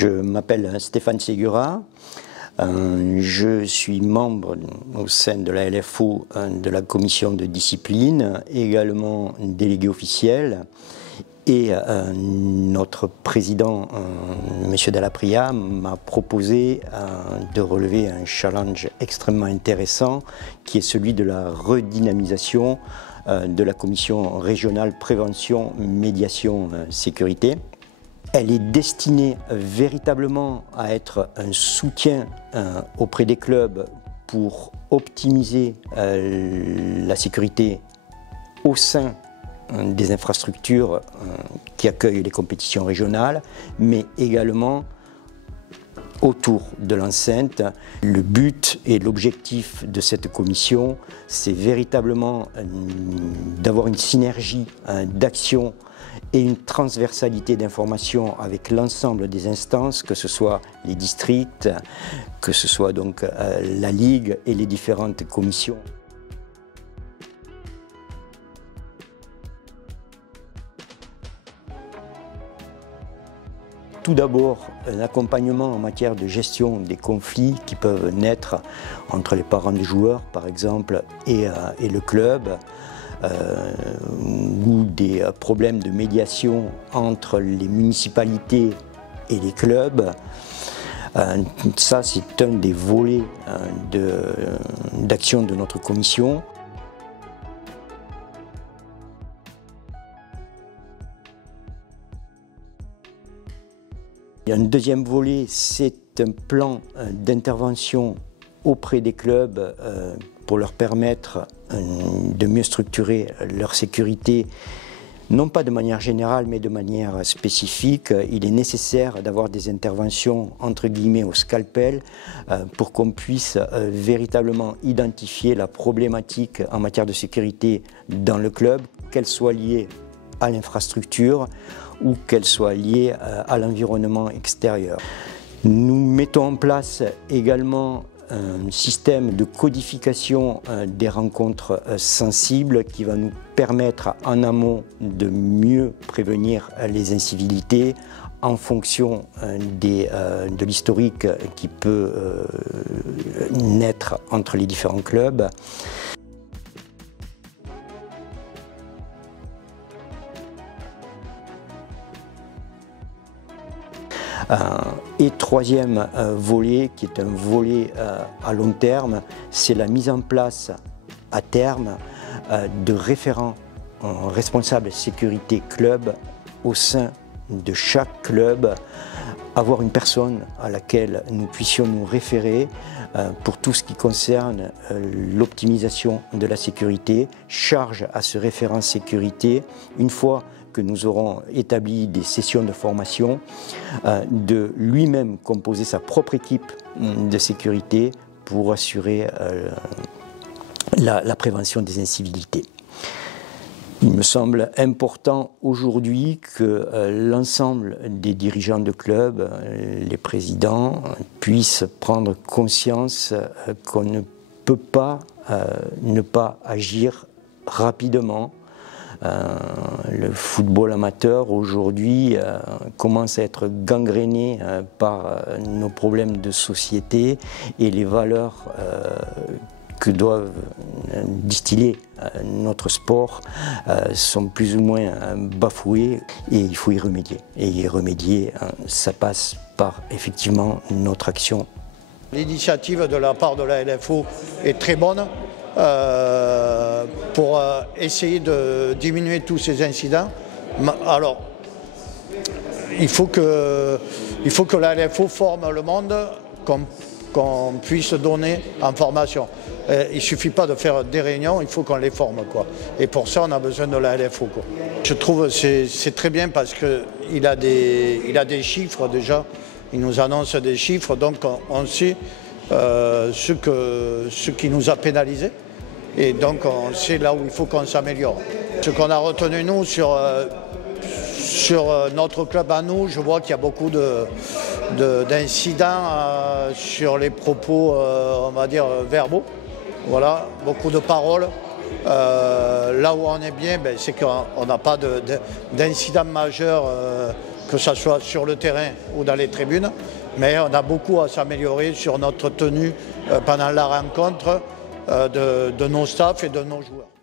Je m'appelle Stéphane Ségura, je suis membre au sein de la LFO de la commission de discipline, également délégué officiel, et notre président, M. Dallapria, m'a proposé de relever un challenge extrêmement intéressant qui est celui de la redynamisation de la commission régionale prévention, médiation, sécurité. Elle est destinée véritablement à être un soutien auprès des clubs pour optimiser la sécurité au sein des infrastructures qui accueillent les compétitions régionales, mais également autour de l'enceinte. Le but et l'objectif de cette commission, c'est véritablement d'avoir une synergie d'action et une transversalité d'information avec l'ensemble des instances, que ce soit les districts, que ce soit donc la Ligue et les différentes commissions. Tout d'abord, un accompagnement en matière de gestion des conflits qui peuvent naître entre les parents des joueurs, par exemple, et le club, ou des problèmes de médiation entre les municipalités et les clubs. Ça, c'est un des volets d'action de notre commission. Il y a un deuxième volet, c'est un plan d'intervention auprès des clubs pour leur permettre de mieux structurer leur sécurité, non pas de manière générale, mais de manière spécifique. Il est nécessaire d'avoir des interventions, entre guillemets, au scalpel, pour qu'on puisse véritablement identifier la problématique en matière de sécurité dans le club, qu'elle soit liée à l'infrastructure ou qu'elle soit liée à l'environnement extérieur. Nous mettons en place également un système de codification des rencontres sensibles qui va nous permettre en amont de mieux prévenir les incivilités en fonction de l'historique qui peut naître entre les différents clubs. Et troisième volet, qui est un volet à long terme, c'est la mise en place à terme de référents responsables sécurité club au sein de chaque club, avoir une personne à laquelle nous puissions nous référer pour tout ce qui concerne l'optimisation de la sécurité, charge à ce référent sécurité, une fois que nous aurons établi des sessions de formation, de lui-même composer sa propre équipe de sécurité pour assurer la prévention des incivilités. Il me semble important aujourd'hui que l'ensemble des dirigeants de clubs, les présidents, puissent prendre conscience qu'on ne peut pas ne pas agir rapidement. Le football amateur aujourd'hui commence à être gangréné par nos problèmes de société et les valeurs que doivent distiller notre sport sont plus ou moins bafouées et il faut y remédier. Et y remédier, ça passe par effectivement notre action. L'initiative de la part de la LFO est très bonne. Pour essayer de diminuer tous ces incidents. Alors, il faut que la LFO forme le monde, qu'on puisse donner en formation. Il ne suffit pas de faire des réunions, il faut qu'on les forme, quoi. Et pour ça, on a besoin de la LFO, quoi. Je trouve que c'est très bien parce qu'il a des chiffres déjà, il nous annonce des chiffres, donc on sait ce qui nous a pénalisés. Et donc on sait là où il faut qu'on s'améliore. Ce qu'on a retenu nous sur notre club à nous, je vois qu'il y a beaucoup d'incidents sur les propos, on va dire, verbaux. Voilà, beaucoup de paroles. Là où on est bien, c'est qu'on n'a pas d'incident majeur que ce soit sur le terrain ou dans les tribunes, mais on a beaucoup à s'améliorer sur notre tenue pendant la rencontre de nos staffs et de nos joueurs.